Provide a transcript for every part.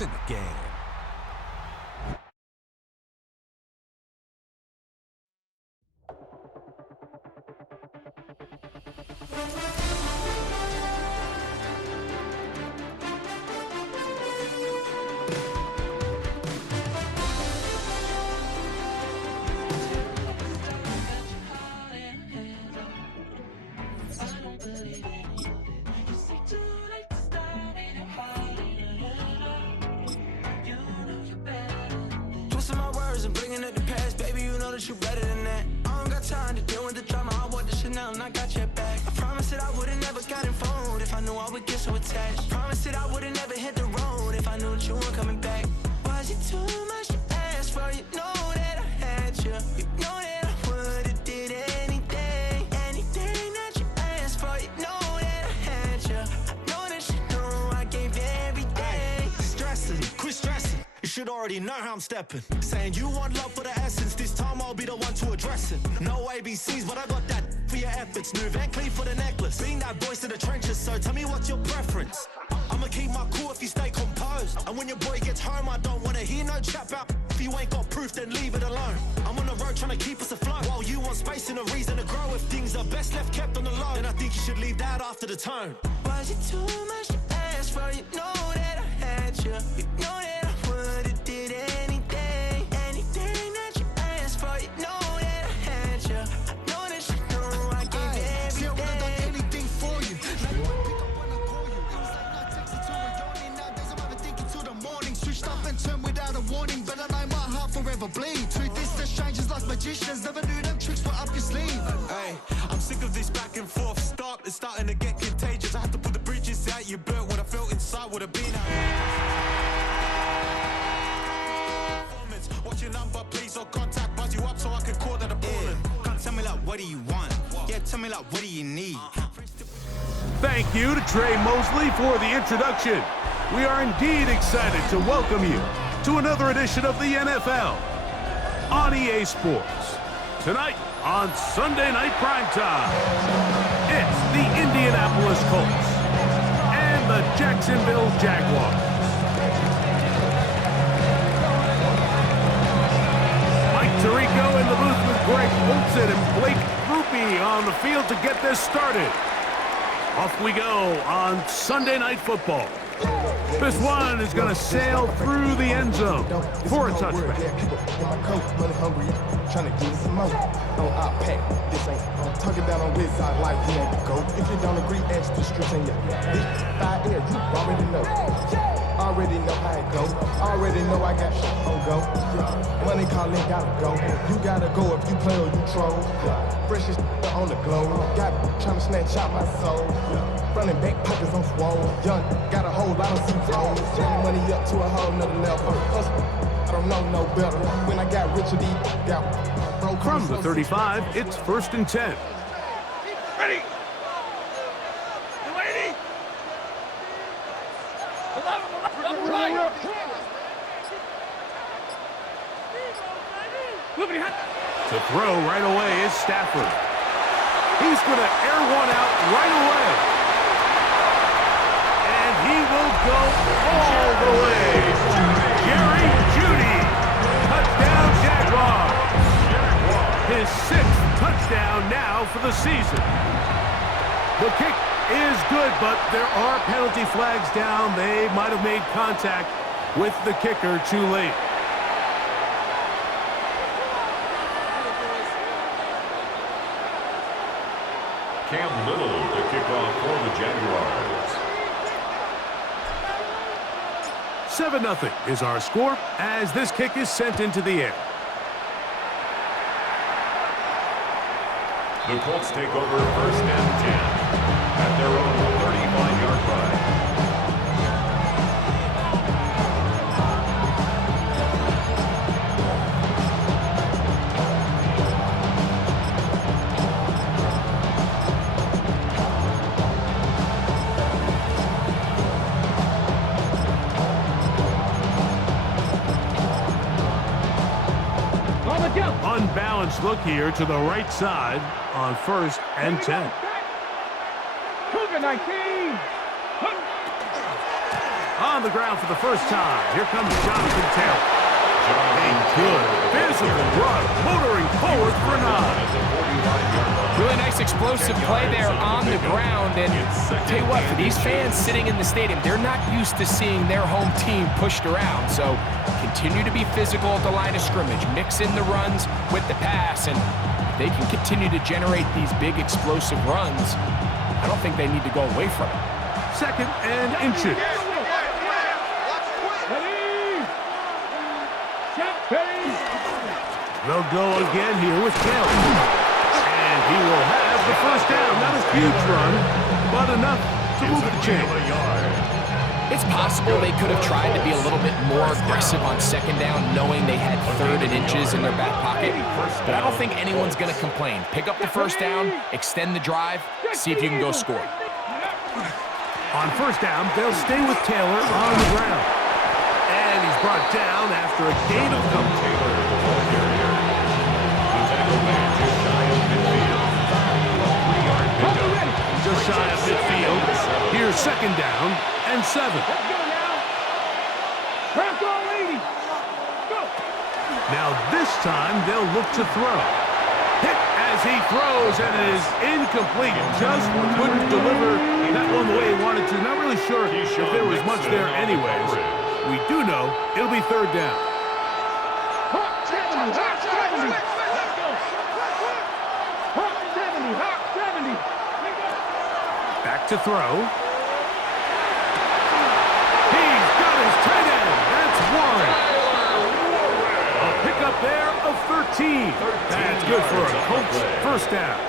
It's in the game. Twisting my words and bringing up the past, baby, you know that you better than that. I don't got time to deal with the drama, I want the Chanel and I got your back. I promised that I would've never got involved if I knew I would get so attached. Promised that I would've never hit the road if I knew that you weren't coming back. Was it too much to ask for? You know that I had you. You know that I would've did anything, anything that you asked for. You know that I had you. I know that you know I gave you everything. Stressing, quit stressing. You should already know how I'm stepping. Saying you want love for the essence, this time I'll be the one to address it. No ABCs, but I got that for your efforts. New Van Cleef for the necklace. Being that voice in the trenches, so tell me what's your preference. I'ma keep my cool if you stay composed. And when your boy gets home, I don't wanna hear no chat about if you ain't got proof, then leave it alone. I'm on the road trying to keep us afloat, while you want space and a reason to grow. If things are best left kept on the low, then I think you should leave that after the tone. Was it too much to ask for? You know that I had you. You know that I would've did anything, anything that you asked for. You know that I had you. I know that you know I gave you everything. See, I would've done anything for you. Now you won't pick up when I call you. It was like not texting to a yawning. Nowadays I'm overthinking till the morning. Switched up and turned without a warning, but I know my heart forever bleed. Truth is that strangers like magicians never knew them tricks were up your sleeve. Hey, I'm sick of this back and forth. It's starting to get contagious. I have to put the bridges out you built. What I felt inside would have been out. What's your number, please, or contact, buzz you up so I can call that a ballin'. Can't tell me like, what do you want? Yeah, tell me like, what do you need? Thank you to Trey Mosley for the introduction. We are indeed excited to welcome you to another edition of the NFL on EA Sports. Tonight on Sunday Night Primetime, it's the Indianapolis Colts and the Jacksonville Jaguars. Mike Tirico in the booth with Greg Olsen and Blake Rupe on the field to get this started. Off we go on Sunday Night Football. This one is going to sail through the end zone for a touchback. Trying to get some more. Don't outpack. This ain't talking down on whiz side like he ain't go. If you don't agree, ask the streets in your big fire air. You already know. Already know how it go. Already know I got shit on go. Money calling, gotta go. You gotta go if you play or you troll. Freshest on the globe. Got trying to snatch out my soul. Running back pockets on swole. Young, got a whole lot of seats on. Turning money up to a whole nother level. I don't know no better. When I got rich, got broke. From the 35, it's 1st and 10. Ready? You ready? Right. To throw right away is Stafford. He's going to air one out right away. And he will go all the way. Jerry Jeudy. Touchdown Jaguars. His 6th touchdown now for the season. The kick is good, but there are penalty flags down. They might have made contact with the kicker too late. Cam Little to kick off for the Jaguars. 7-0 is our score as this kick is sent into the air. The Colts take over 1st and 10 at their own 35-yard line. Unbalanced look here to the right side on 1st and 10. On the ground for the first time. Here comes Jonathan Taylor. A good physical run, motoring forward for 9. Really nice explosive play there on the ground. And tell you what, for these fans sitting in the stadium, they're not used to seeing their home team pushed around. So continue to be physical at the line of scrimmage. Mix in the runs with the pass. And if they can continue to generate these big explosive runs, I don't think they need to go away from it. 2nd and inches. They'll go again here with Taylor. And he will have the first down. Not a huge run, but enough to move the chain. It's possible they could have tried to be a little bit more aggressive on 2nd down, knowing they had 3rd and inches in their back pocket. But I don't think anyone's going to complain. Pick up the first down, extend the drive, see if you can go score. On 1st down, they'll stay with Taylor on the ground. And he's brought down after a gain of couple. Just shy of midfield. Here's 2nd down and 7. Now this time they'll look to throw. Hit as he throws, and it is incomplete. Just couldn't deliver that one the way he wanted to. Not really sure if there was much there anyways. We do know it'll be 3rd down. Back to throw. He's got his tight end. That's 1. A pickup there of 13. That's good for a Colts first down.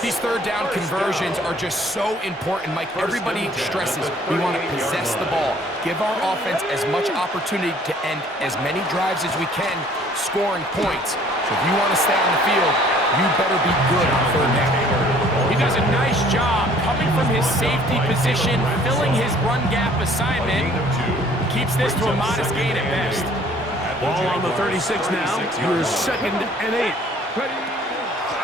These 3rd down conversions are just so important, Mike. Everybody stresses we want to possess the ball, give our offense as much opportunity to end as many drives as we can, scoring points. So if you want to stay on the field, you better be good on 3rd down. He does a nice job coming from his safety position, filling his run gap assignment. Keeps this to a modest gain at best. Ball on the 36 now. Here's 2nd and 8.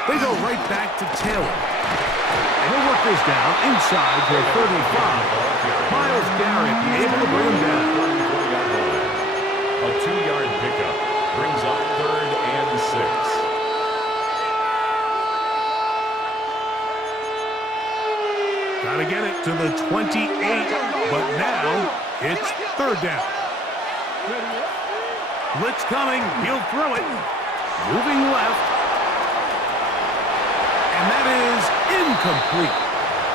They go right back to Taylor. And he'll work this down inside to 35. Myles Garrett able to bring him down. A 2-yard pickup brings up 3rd and 6. Gotta get it to the 28, but now it's 3rd down. Blitz coming, he'll throw it. Moving left. And that is incomplete.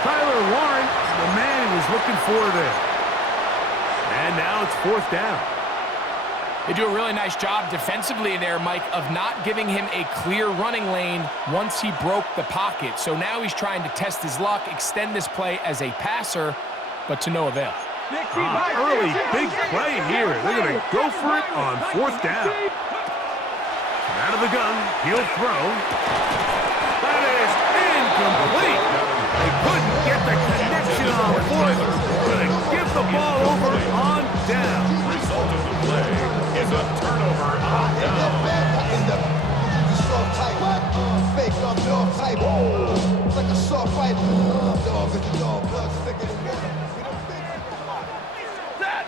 Tyler Warren, the man he was looking for there. And now it's 4th down. They do a really nice job defensively there, Mike, of not giving him a clear running lane once he broke the pocket. So now he's trying to test his luck, extend this play as a passer, but to no avail. Early big play here. They're going to go for it on 4th down. Out of the gun, he'll throw. That is incomplete. They couldn't get the connection on fourth. Going to give the ball over on down. Result of the play is a turnover on down. Fake up dog type. It's like a soft fight. Dog is the dog, blood thicker than water. That!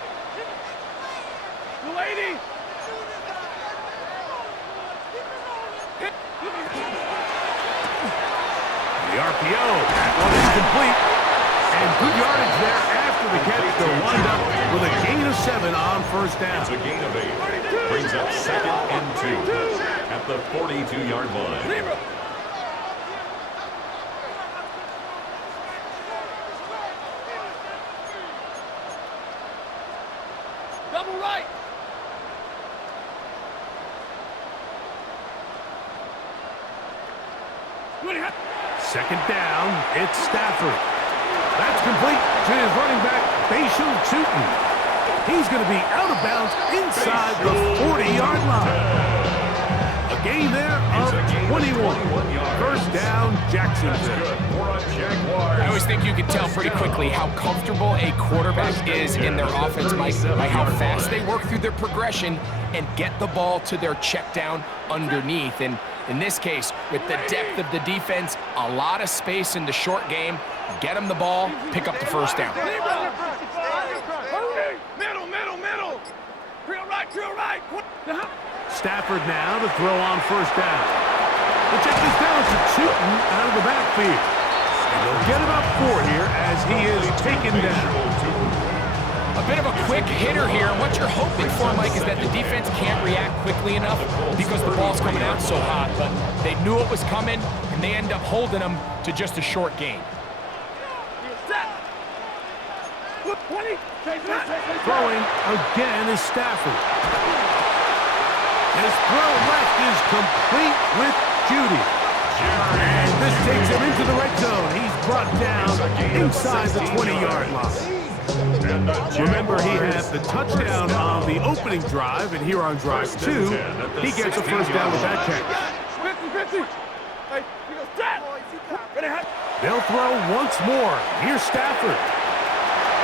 The lady! The RPO, that one is complete. And good yardage there after the catch. They'll wind up with a gain of 7 on 1st down. It's a gain of 8. Brings up 2nd and 2 at the 42-yard line. Double right! Second down, it's Stafford. That's complete to his running back, Bashal Tootin. He's going to be out of bounds inside the 40-yard line. A gain there of 21. First down, Jacksonville. I always think you can tell pretty quickly how comfortable a quarterback is in their offense, Mike, by how fast they work through their progression and get the ball to their check down underneath. And in this case, with the depth of the defense, a lot of space in the short game, get them the ball, pick up the first down. Stafford now to throw on first down. The check is down to Tootin out of the backfield. And they'll get about 4 here as he is taken down. A bit of a quick hitter here. What you're hoping for, Mike, is that the defense can't react quickly enough because the ball's coming out so hot. But they knew it was coming, and they end up holding them to just a short gain. Throwing again is Stafford. His throw left is complete with Judy. And this takes him into the red zone. He's brought down inside the 20-yard line. Remember, he had the touchdown on the opening drive, and here on drive 2, he gets a first down with that catch. They'll throw once more. Here's Stafford.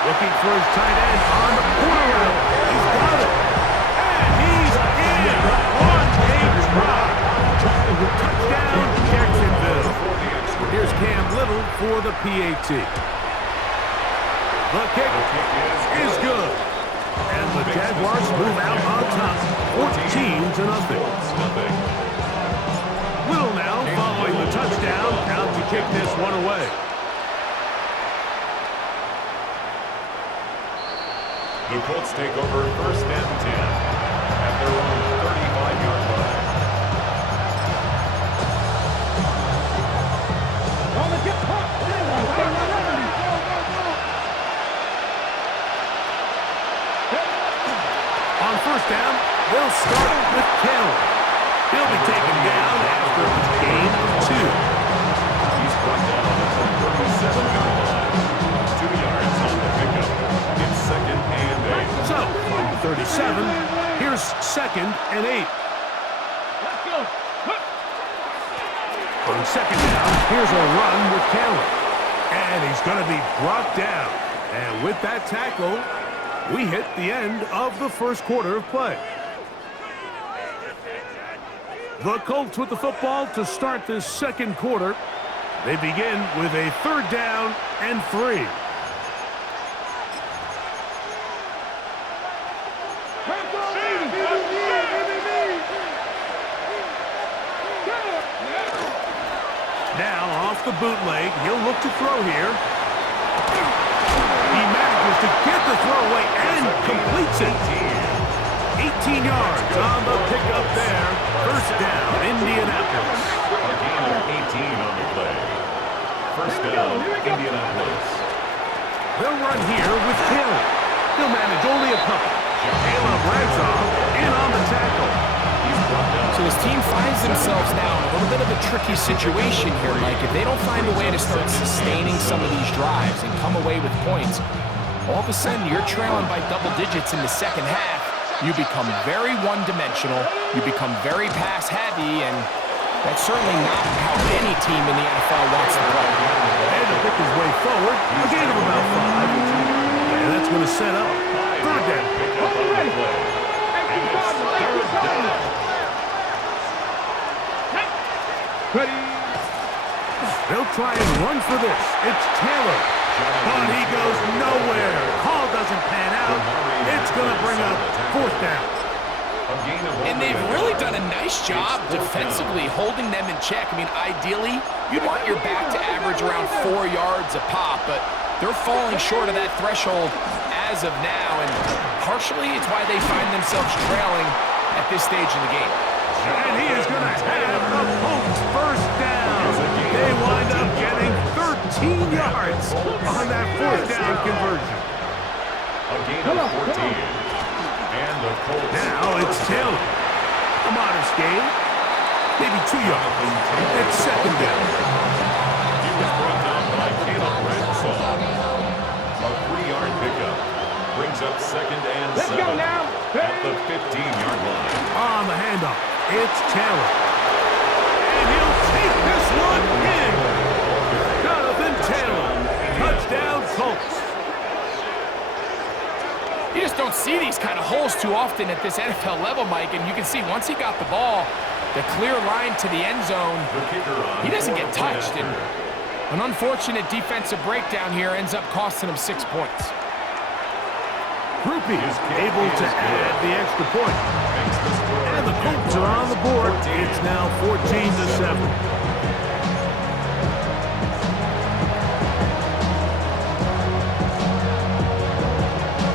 Looking for his tight end on the corner route. He's got it. And he's in on a drive. Touchdown, Jacksonville. Here's Cam Little for the PAT. The kick is good. And the Jaguars move out on top, 14-0. Little now following the touchdown, out to kick this one away. The Colts take over first and 10 at their own 35-yard line. On first down, they'll start with Taylor. He'll be taken down after a gain of 2. He's brought down at the 37-yard line. 2 yards on the pickup. It's second and 8. So, from 37, here's second and 8. On second down, here's a run with Taylor. And he's going to be brought down. And with that tackle, we hit the end of the first quarter of play. The Colts with the football to start this second quarter. They begin with a 3rd down and 3. Now off the bootleg, he'll look to throw here. He manages to get the throw away and completes it. 18 yards on the pickup there. First down, Indianapolis. A gain of 18 on the play. First down, Indianapolis. They'll run here with Taylor. He'll manage only a couple. Caleb Ragshaw in on the tackle. So his team finds themselves now in a little bit of a tricky situation here, Mike. If they don't find a way to start sustaining some of these drives and come away with points, all of a sudden you're trailing by double digits in the second half. You become very one-dimensional. You become very pass-heavy, and that's certainly not how any team in the NFL wants to play. And to pick his way forward, a gain of about 5. And that's going to set up 3rd down. They'll try and run for this. It's Taylor. But he goes nowhere. Call doesn't pan out. It's going to bring up 4th down. And they've really done a nice job defensively holding them in check. I mean, ideally, you'd want your back to average around 4 yards a pop, but they're falling short of that threshold as of now, and partially it's why they find themselves trailing at this stage in the game. And he is going to have the Colts first down. They wind up getting 13 yards on that 4th down conversion. A gain of 14. And the Colts. Now it's Taylor. A modest gain. Maybe 2 yards. It's 2nd down. He was brought down by Caleb Ragshaw. A 3-yard pickup. Brings up 2nd and 7. Let's go now. At the 15-yard line. On the handoff, it's Taylor. And he'll take this one in. Jonathan Taylor. Touchdown, Colts. You just don't see these kind of holes too often at this NFL level, Mike, and you can see once he got the ball, the clear line to the end zone, he doesn't get touched, and an unfortunate defensive breakdown here ends up costing him 6 points. Rupi is able to add the extra point. And the Colts are on the board. It's now 14-7.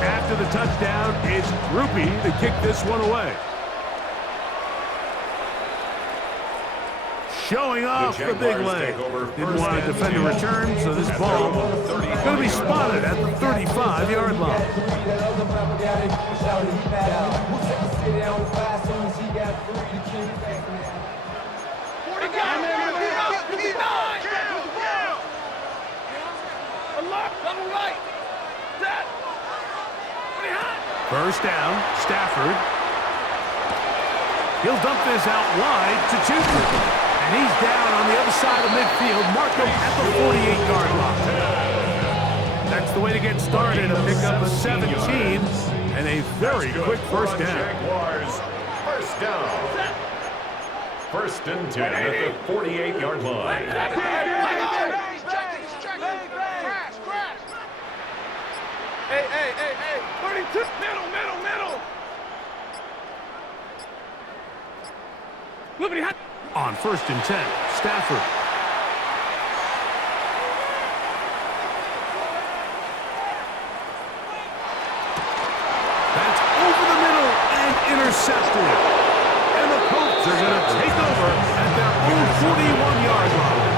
After the touchdown, it's Groupie to kick this one away. Showing off the big leg. Didn't want to defend a return, so this ball is going to be spotted at the 35-yard line. First down, Stafford. He'll dump this out wide to Tootin. And he's down on the other side of midfield. Mark him at the 48-yard line. That's the way to get started. A pickup of 17 and a very quick first down. Jaguars, first down. First and 10 at the 48-yard line. Hey, 32, middle. Liberty hot. On first and 10, Stafford. That's over the middle and intercepted. And the Colts are going to take over at their own 41-yard line.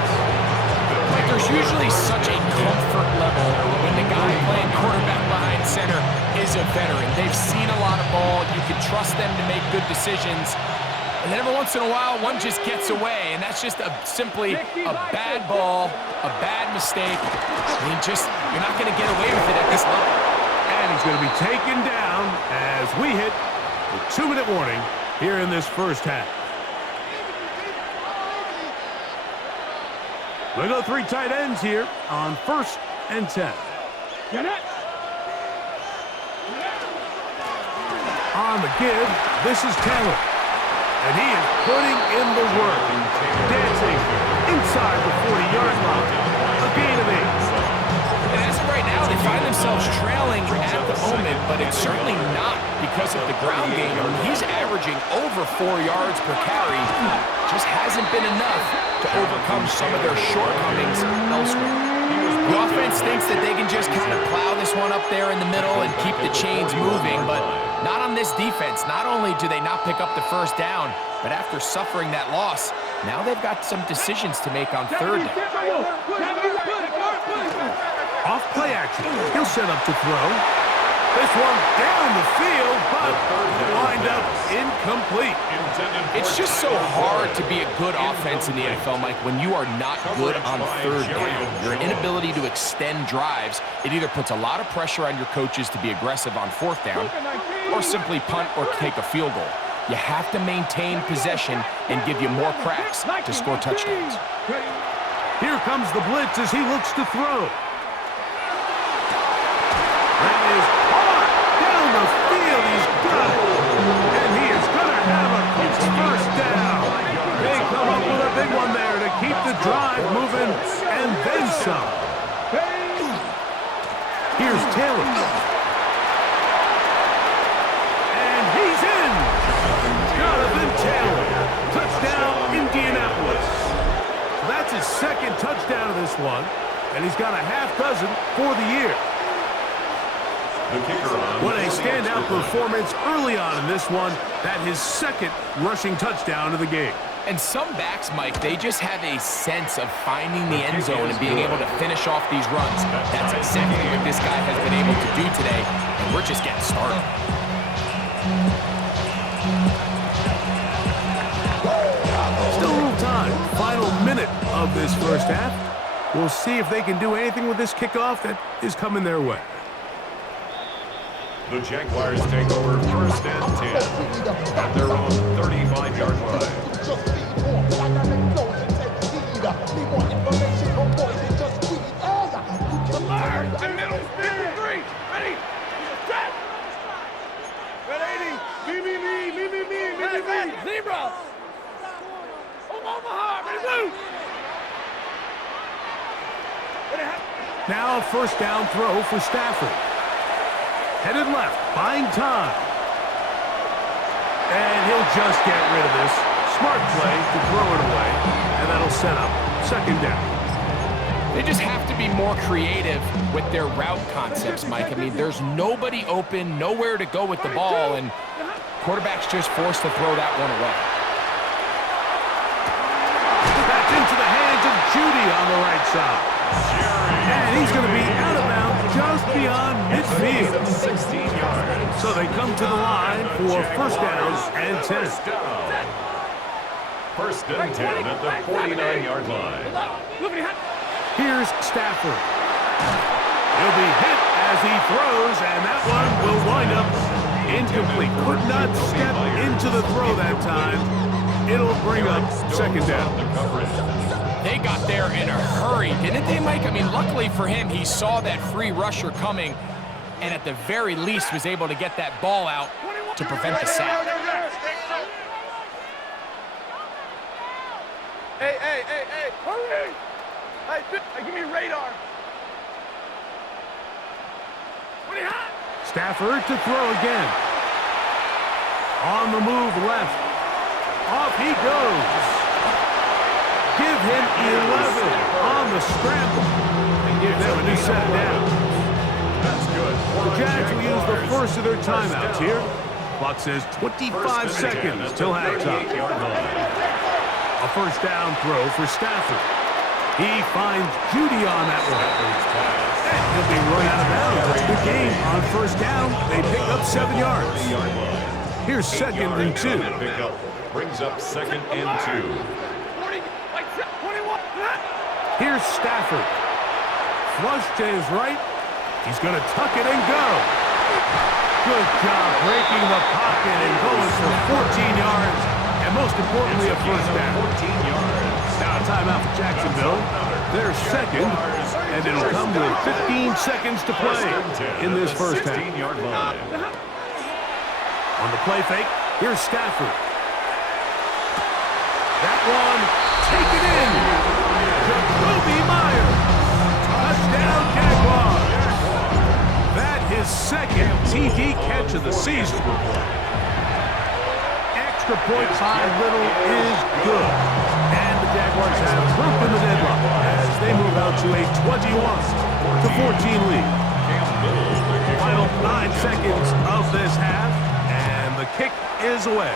Like, there's usually such a comfort level when the guy playing quarterback behind center is a veteran. They've seen a lot of ball. You can trust them to make good decisions. And then every once in a while, one just gets away, and that's just simply a bad ball, a bad mistake. I mean, you're not going to get away with it at this level. And he's going to be taken down as we hit the 2-minute warning here in this first half. We go 3 tight ends here on first and 10. On the give, this is Taylor. And he is putting in the work, dancing inside the 40-yard line. A gain of 8. And as of right now, they find themselves trailing at the moment, but it's certainly not because of the ground game. I mean, he's averaging over 4 yards per carry. Just hasn't been enough to overcome some of their shortcomings elsewhere. The offense thinks that they can just kind of plow this one up there in the middle and keep the chains moving, but not on this defense. Not only do they not pick up the first down, but after suffering that loss, now they've got some decisions to make on third down. Off play action. He'll set up to throw. This one down the field, but lined up incomplete. It's just so hard to be a good offense in the NFL, Mike, when you are not good on third down. Your inability to extend drives, it either puts a lot of pressure on your coaches to be aggressive on fourth down or simply punt or take a field goal. You have to maintain possession and give you more cracks to score touchdowns. Here comes the blitz as he looks to throw. That is hard down the field. He's got it. And he is going to have a Colts first down. They come up with a big one there to keep the drive moving and then some. Here's Taylor. And he's in. Jonathan Taylor. Touchdown, Indianapolis. So that's his second touchdown of this one. And he's got a half dozen for the year. What a standout performance early on in this one. That his second rushing touchdown of the game. And some backs, Mike, they just have a sense of finding the end zone and being able to finish off these runs. That's exactly what this guy has been able to do today, and we're just getting started. Still a little time. Final minute of this first half. We'll see if they can do anything with this kickoff that is coming their way. The Jaguars take over first and 10 at their own 35-yard line. Middle, 53, ready, set. Red 80, me. Zebra. Omaha, ready, blue. Now a first down throw for Stafford. Headed left, buying time. And he'll just get rid of this. Smart play to throw it away. And that'll set up second down. They just have to be more creative with their route concepts, Mike. I mean, there's nobody open, nowhere to go with the ball, and quarterback's just forced to throw that one away. Back into the hands of Judy on the right side. And he's going to be out of bounds just beyond midfield. 16 yards. So they come to the line for first down and 10. First and 10 at the 49-yard line. Here's Stafford. He'll be hit as he throws, and that one will wind up incomplete. Could not step into the throw that time. It'll bring up second down. They got there in a hurry, didn't they, Mike? I mean, luckily for him, he saw that free rusher coming, and at the very least was able to get that ball out to prevent the sack. Hey, hurry! Hey, give me radar. What are you hot? Stafford to throw again. On the move left. Off he goes. Give him 11 on the scramble. And give them a new set of downs. That's good. The Jags will use the first of their timeouts here. Clock says 25 seconds till halftime. A first down throw for Stafford. He finds Judy on that one. And he'll be run out of bounds. That's a good game. On first down, they pick up 7 yards. Here's second and 2. Brings up second and 2. Here's Stafford. Flush to his right. He's going to tuck it and go. Good job breaking the pocket and going for 14 yards. And most importantly, a first down. 14 yards. Now a timeout for Jacksonville. They're second, and it'll come with 15 seconds to play in this first half. On the play fake, here's Stafford. That one, take it in. Jacoby Myers. Touchdown, Jaguars. That his second TD catch of the season. Extra point by Little is good. And the Jaguars have broken the deadlock as they move out to a 21-14 lead. Final 9 seconds of this half, and the kick is away.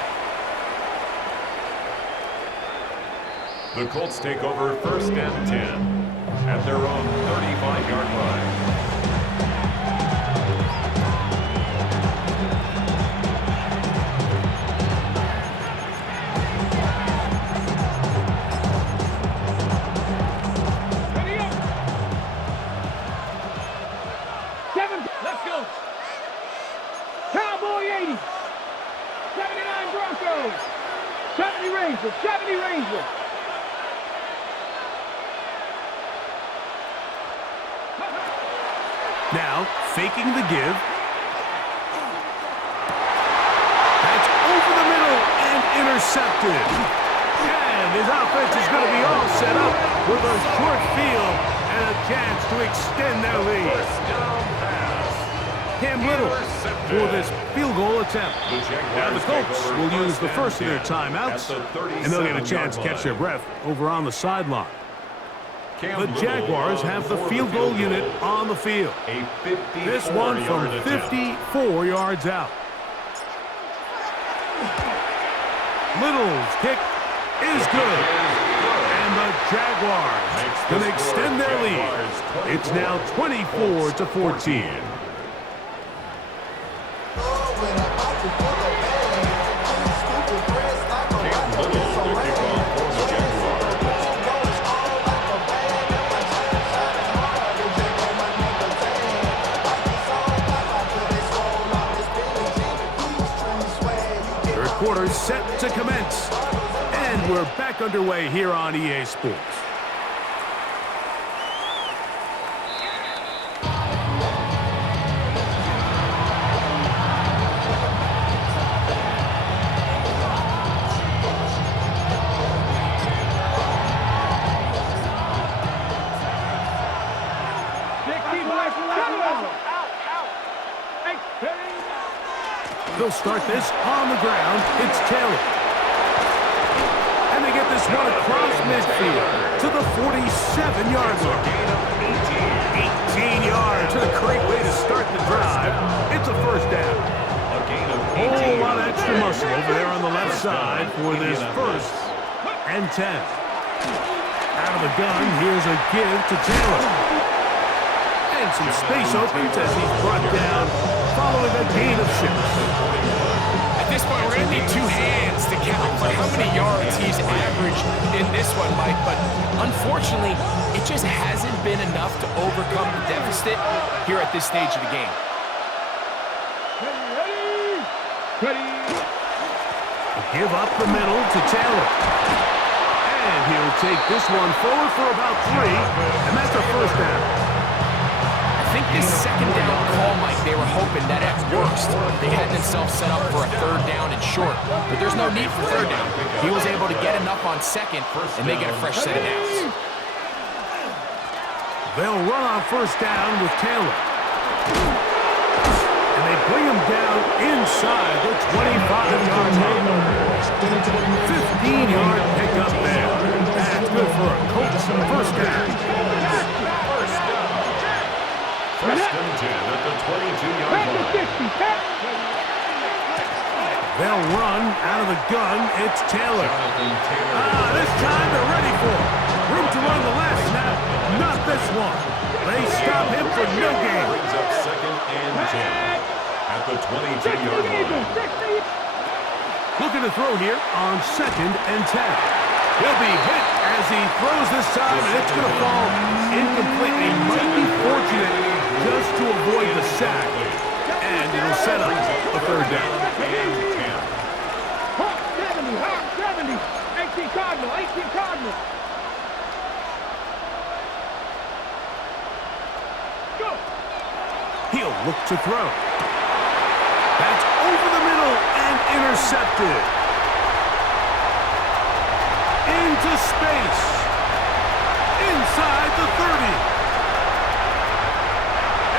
The Colts take over first and 10 at their own 35-yard line. Let's go. Cowboy 80. 79 Broncos. 70 Rangers. 70 Rangers. Now, faking the give. That's over the middle and intercepted. And his offense is going to be all set up with a short field and a chance to extend their lead. Cam Little for this field goal attempt. Now the Colts will use the first of their timeouts, and they'll get a chance to catch their breath over on the sideline. The Jaguars have the field goal unit on the field. This one from 54 yards out. Little's kick is good. And the Jaguars can extend their lead. It's now 24-14. Third quarter set to commence. And we're back underway here on EA Sports. They'll start this on the ground. It's Taylor. And they get this one across midfield to the 47-yard line. 18 yards. A great way to start the drive. It's a first down. A whole lot of extra muscle over there on the left side for this 1st and 10. Out of the gun, here's a give to Taylor. And some space opens as he's brought down following a gain of 6. At this point, we're going to need 2 hands to count for how many yards he's averaged in this one, Mike. But unfortunately, it just hasn't been enough to overcome the deficit here at this stage of the game. Ready. Give up the middle to Taylor. And he'll take this one forward for about 3, and that's a first down. I think this second down call, Mike, they were hoping that at worst they had themselves set up for a 3rd down and short. But there's no need for 3rd down. He was able to get enough on 2nd, and they get a fresh set of downs. They'll run on 1st down with Taylor. And they bring him down inside the 25-yard line. 15-yard pickup there. That's good for a Colts 1st down. First and 10 at the 22-yard line. They'll run out of the gun. It's Taylor. This time they're ready for it. Room to run the last snap. Not this one. They stop him for no gain. Brings up 2nd and 10 at the 22-yard line. Looking to throw here on 2nd and 10. He'll be hit as he throws this time, and it's going to fall incomplete. He might be fortunate just to avoid the sack, and it'll set up a 3rd down. 70, 18 Cardinal. Go. He'll look to throw. That's over the middle and intercepted. Into space. Inside the 30.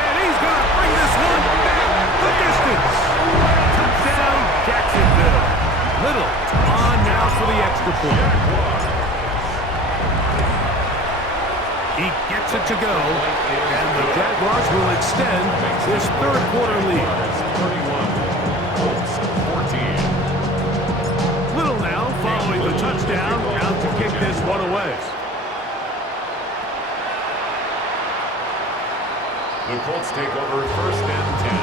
And he's going to bring this one back the distance. Touchdown, Jacksonville. Little on now for the extra point. He gets it to go, and the Jaguars will extend this 3rd quarter lead. 31, Colts 14. Little now following the touchdown, out to kick this one away. The Colts take over 1st and 10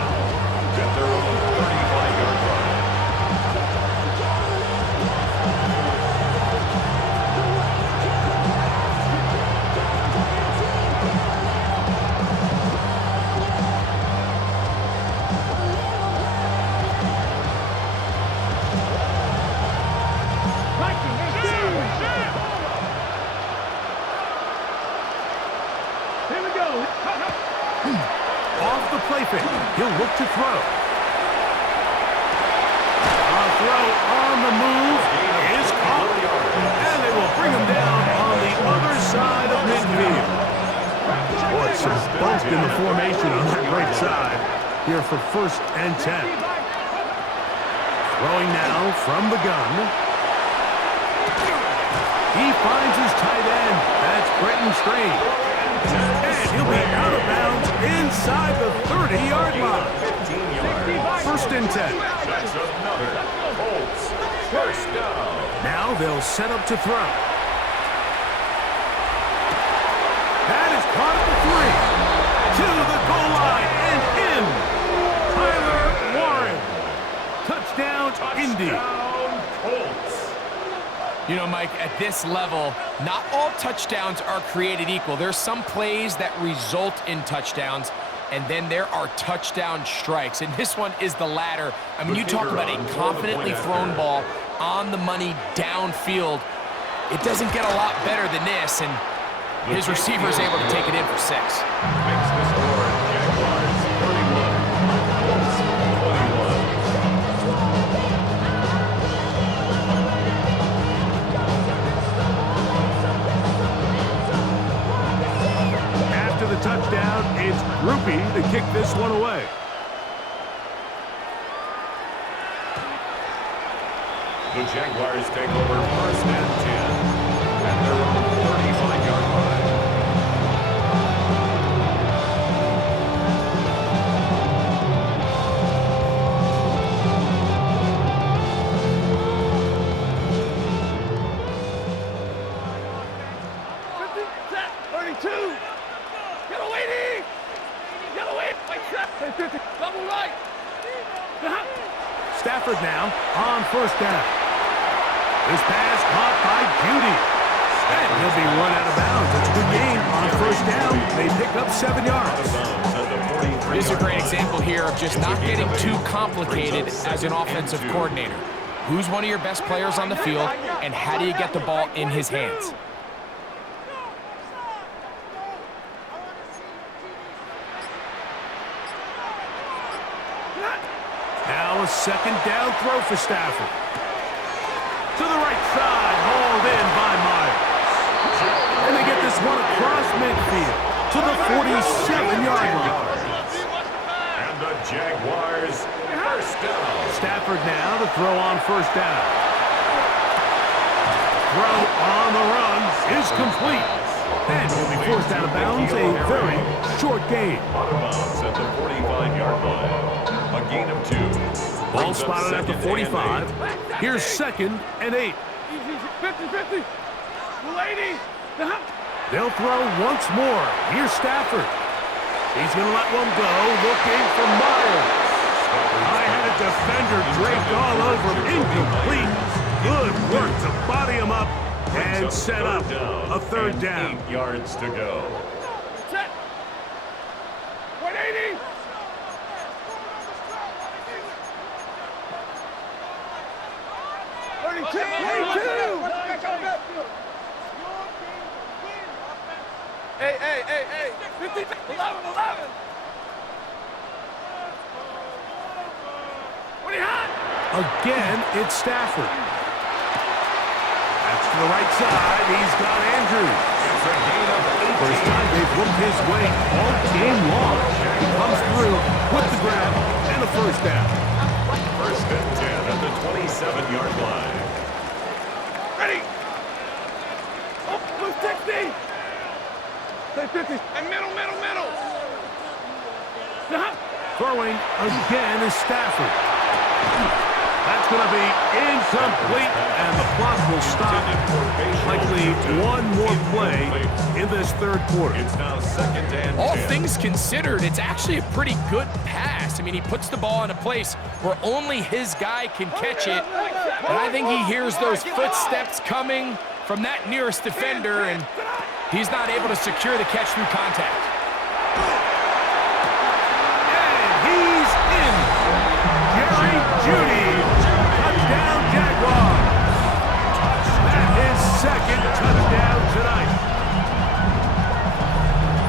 at their own 35-yard line. Off the play fake, he'll look to throw. A throw on the move is caught. And they will bring him down on the other side of midfield. Boy, some bump in the formation on that right side here for 1st and 10. Throwing now from the gun. He finds his tight end. That's Brenton Strange. And he'll be out of bounds inside the 30-yard line. 1st and 10. That's another Colts 1st down. Now they'll set up to throw. That is caught at the 3. To the goal line and in. Tyler Warren. Touchdown, Indy. Colts. You know, Mike, at this level, not all touchdowns are created equal. There's some plays that result in touchdowns, and then there are touchdown strikes. And this one is the latter. I mean, you talk about a confidently thrown ball on the money downfield. It doesn't get a lot better than this, and his receiver is able to take it in for 6. Makes the score Jaguars 31, Colts 21. After the touchdown, it's Groupie to kick this one away. The Jaguars take over 1st and 10. And they're on the 35-yard line. Stafford now on 1st down. This pass caught by Judy. And he'll be run out of bounds. It's a good game on 1st down. They pick up 7 yards. This is a great example here of just not getting too complicated as an offensive coordinator. Who's one of your best players on the field, and how do you get the ball in his hands? Now a 2nd down throw for Stafford. To the right side, hauled in by Myers. And they get this one across midfield to the 47-yard line. And the Jaguars, 1st down. Stafford now to throw on 1st down. Throw on the run is complete. And he'll be forced out of bounds, a very short gain. Out of bounds at the 45-yard line. A gain of 2. Ball spotted at the 45. Here's 2nd and 8. 50-50. 280. They'll throw once more. Here's Stafford. He's going to let one go, looking for Myers. I had a defender draped all over him. Incomplete. Good work to body him up and set up a 3rd down. 8 yards to go. Set. 180. Hey. 50, 11. What do you have? Again, it's Stafford. That's to the right side. He's got Andrews. It's a gain of 8. First time they've looked his way all game long. He comes through with the grab and a 1st down. 1st and 10 at the 27-yard line. Ready. Oh, 60. Say 50. And middle. Throwing again is Stafford. That's going to be incomplete, and the clock will stop. Likely one more play in this 3rd quarter. It's now 2nd and 10. All things considered, it's actually a pretty good pass. I mean, he puts the ball in a place where only his guy can catch it. And I think he hears those footsteps coming from that nearest defender, and he's not able to secure the catch through contact. He's in. Jerry Judy. Touchdown, Jaguars. That is 2nd touchdown tonight.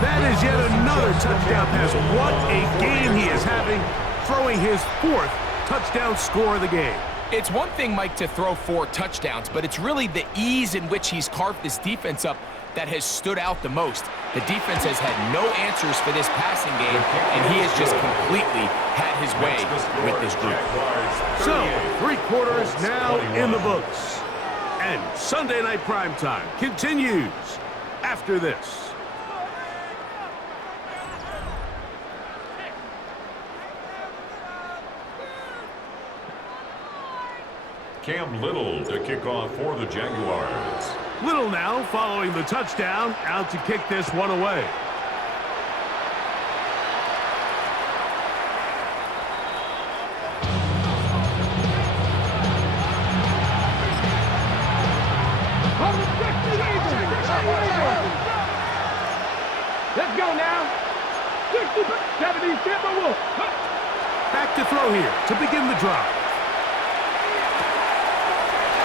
That is yet another touchdown pass. What a game he is having, throwing his 4th touchdown score of the game. It's one thing, Mike, to throw 4 touchdowns, but it's really the ease in which he's carved this defense up that has stood out the most. The defense has had no answers for this passing game, and he has just completely had his way with this group. So, 3 quarters now in the books. And Sunday Night Primetime continues after this. Cam Little to kick off for the Jaguars. Little now following the touchdown, out to kick this one away. Let's go now. 60, 70, Back to throw here to begin the drive.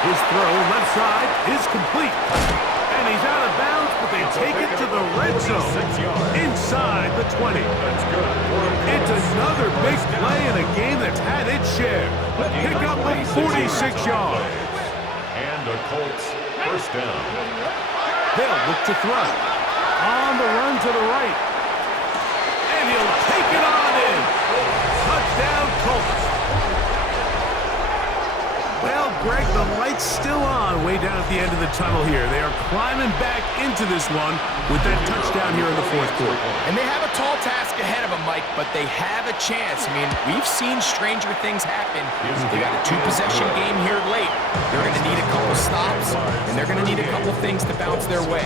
His throw left side is complete. And he's out of bounds, but they take it to the red zone inside the 20. It's another big play in a game that's had its share. Pick up of 46 yards. And the Colts 1st down. They'll look to throw. On the run to the right. And he'll take it on in. Touchdown Colts. Well, Greg, the way down at the end of the tunnel here. They are climbing back into this one with that touchdown here in the fourth quarter. And they have a tall task ahead of them, Mike, but they have a chance. I mean, we've seen stranger things happen. They got a two-possession game here late. They're going to need a couple stops, and they're going to need a couple things to bounce their way.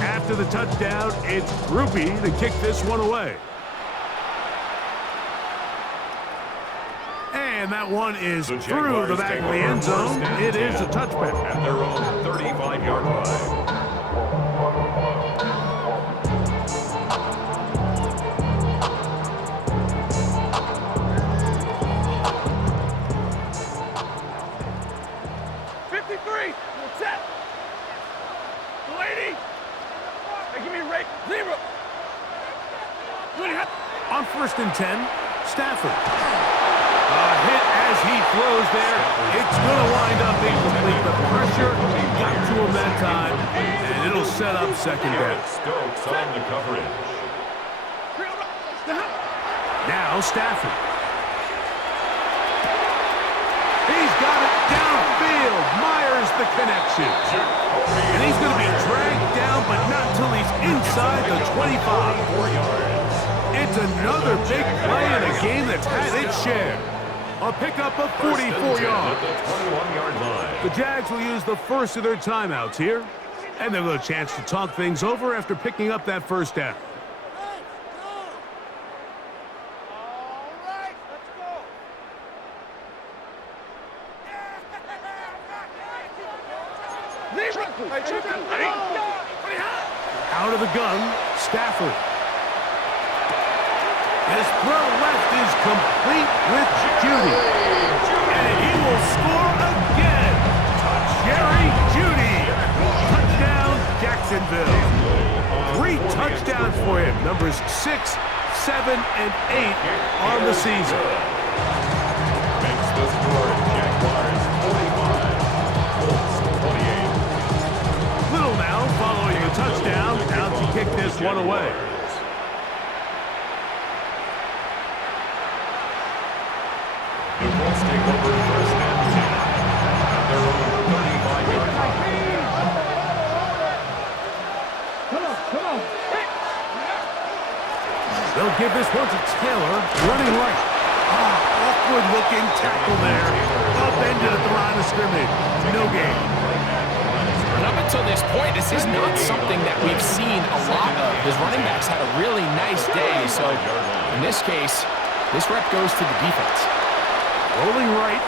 After the touchdown, it's Groupie to kick this one away. And that one is through the back of the end zone. It is a touchback. At their own 35-yard line. On 1st and 10, Stafford. A hit as he throws there. It's going to wind up incomplete. The pressure got to him that time, and it'll set up second down. Stokes on the coverage. Now Stafford. He's got it downfield. Myers the connection. And he's going to be dragged down, but not until he's inside the 25. 4 yards. It's another big play in a game that's had its share. A pickup of 44 yards. The Jags will use the first of their timeouts here, and they'll have a chance to talk things over after picking up that first down. Out of the gun, Stafford. His throw left is complete with Judy. And he will score again. Jerry Judy. Touchdown, Jacksonville. 3 touchdowns for him. Numbers 6, 7, and 8 on the season. Makes the score Jaguars 45, Colts 28. Little now following the touchdown. Out to kick this one away. The Colts take over 1st and 10 at their own 35-yard line. Come on. They'll give this one to Taylor, running right. Awkward-looking tackle there. Upended at the line of scrimmage. No gain. And up until this point, this is not something that we've seen a lot of. His running backs had a really nice day, so in this case, this rep goes to the defense. Rolling right.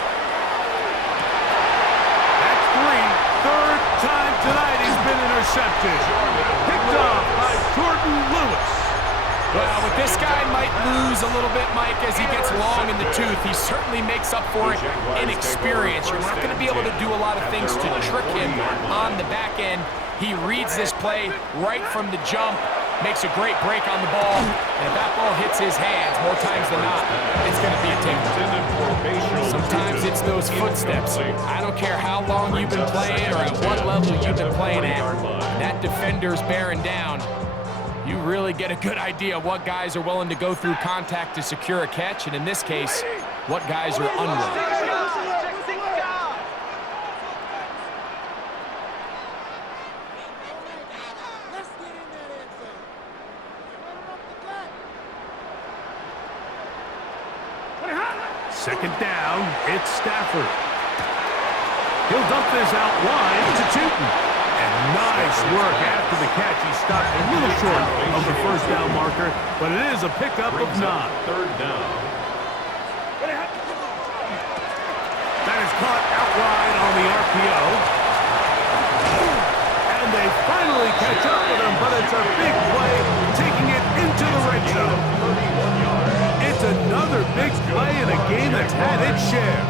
That's 3. Third time tonight he's been intercepted. Picked off by Jordan Lewis. Well, with this guy might lose a little bit, Mike, as he gets long in the tooth. He certainly makes up for it in experience. You're not going to be able to do a lot of things to trick him on the back end. He reads this play right from the jump, makes a great break on the ball, and if that ball hits his hands more times than not, it's going to be a takedown. Sometimes it's those footsteps. I don't care how long you've been playing or at what level you've been playing at. That defender's bearing down. You really get a good idea what guys are willing to go through contact to secure a catch, and in this case, what guys are unwilling. Second down, it's Stafford. He'll dump this out wide to Tootin. And nice work after the catch. He stopped a little short of the first down marker, but it is a pickup of 9. 3rd down. That is caught out wide on the RPO. And they finally catch up with him, but it's a big play, taking it into the red zone. It's another big play in a game that's had its share.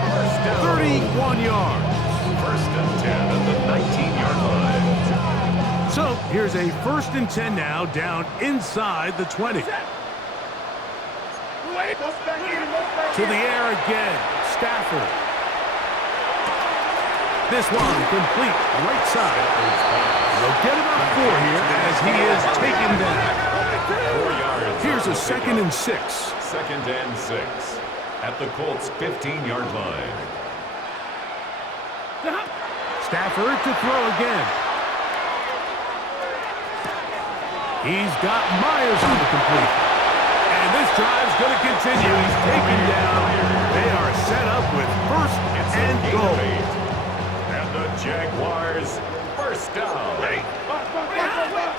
31 yards. 1st and 10 at the 19-yard line. So here's a 1st and 10 now, down inside the 20. To the air again, Stafford. This one complete, right side. They'll get about 4 here as he is taken down. 4 yards. Here's a 2nd and 6. 2nd and 6. at the Colts' 15-yard line. Stafford to throw again. He's got Myers on the complete. And this drive's going to continue. He's taken down. They are set up with first and goal. And the Jaguars first down.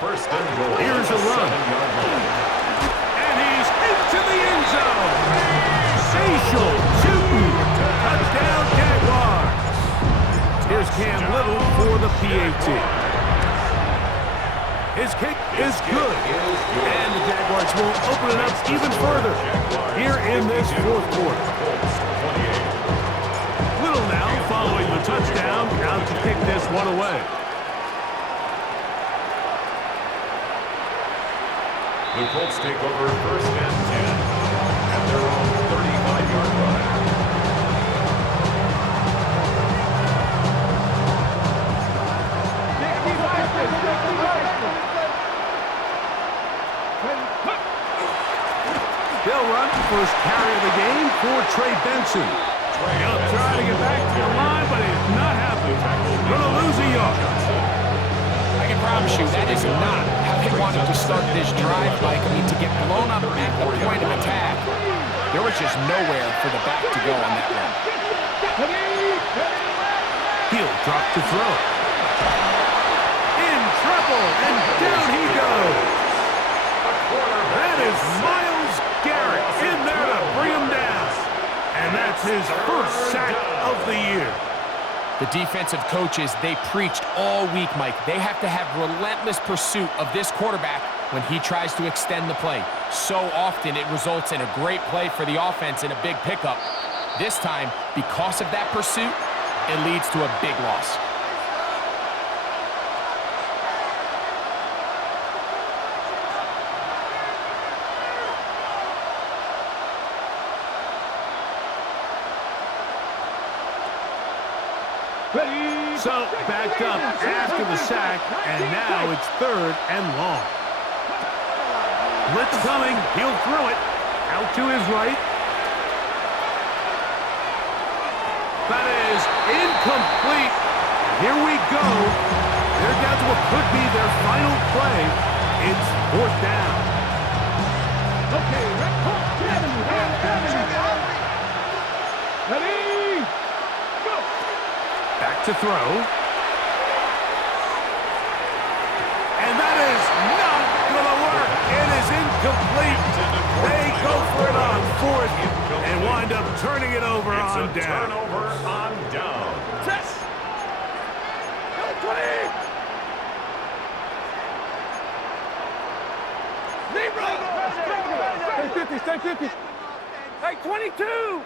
First and goal. Here's a run. And he's into the end zone. Sensational shooting. Touchdown Jaguars. Here's Cam Little for the PAT. His kick is good. And the Jaguars will open it up even further here in this fourth quarter. Little now following the touchdown, out to kick this one away. The Colts take over first and 10 at their own 35-yard line. They'll run first carry of the game for Trey Benson. He'll try to get back to the line, but it's not happening. Going to lose a yard. I can promise you that is not how they wanted to start this drive, Mike. I mean, to get blown up at the point of attack, there was just nowhere for the back to go on that run. He'll drop to throw. In trouble, and down he goes. That is Myles Garrett in there to bring him down. And that's his first sack of the year. The defensive coaches, they preached all week, Mike. They have to have relentless pursuit of this quarterback when he tries to extend the play. So often it results in a great play for the offense and a big pickup. This time, because of that pursuit, it leads to a big loss. So, backed up after the sack, and now it's third and long. Blitz coming, he'll throw it. Out to his right. That is incomplete. Here we go. They're down to what could be their final play. It's fourth down. Okay, ready? Back to throw. And that is not going to work. It is incomplete. They go for it on fourth and wind up turning it over on down. Turnover on down. Stay 50. Hey, 22.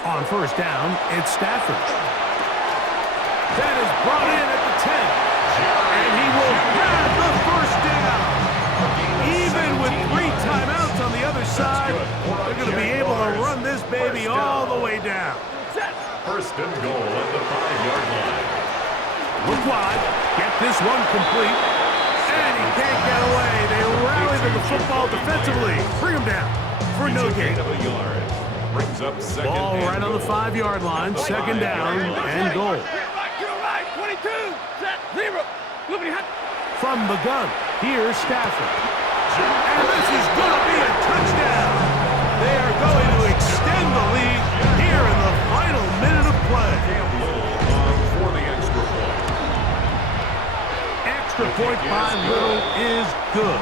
On first down, it's Stafford. That is brought in at the 10. And he will grab the first down. Even with 3 timeouts on the other side, they're going to be able to run this baby all the way down. First and goal at the 5-yard line. Look wide. Get this one complete. And he can't get away. They rally to the football defensively. Bring him down for no gain. Brings up second. Ball right on the 5-yard line. Second down and goal. From the gun, here's Stafford. And this is going to be a touchdown. They are going to extend the lead here in the final minute of play. For the extra point. Extra point by Little is good.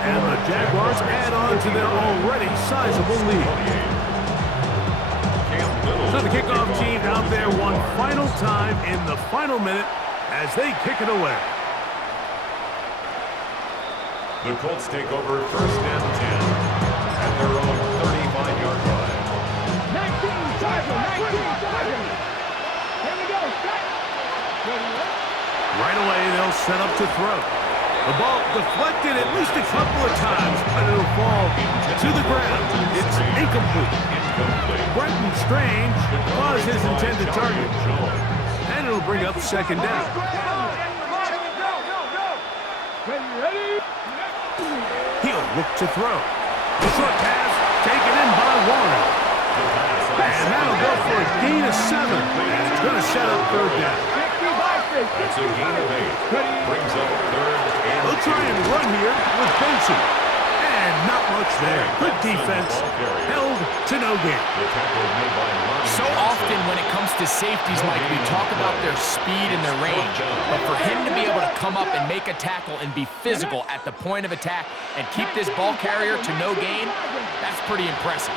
And the Jaguars add on to their already sizable lead. So the kickoff team out there one final time in the final minute as they kick it away. The Colts take over first and 10 at their own 35-yard line. 19. Here we go. Right away, they'll set up to throw. The ball deflected at least a couple of times, but it'll fall to the ground. It's incomplete. Brenton Strange was his intended target. And it'll bring up second down. He'll look to throw. The short pass taken in by Warren. And that'll go for a gain of 7. And it's going to set up third down. That's a gain of 8. Brings up third and They'll try and run here with Benson. And not much there. Good defense. Held to no gain. So often when it comes to safeties, Mike, we talk about their speed and their range. But for him to be able to come up and make a tackle and be physical at the point of attack and keep this ball carrier to no gain, that's pretty impressive.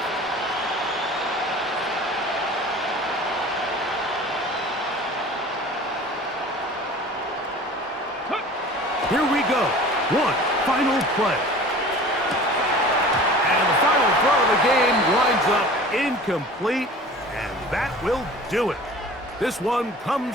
Here we go. One final play. And the final throw of the game winds up incomplete, and that will do it. This one comes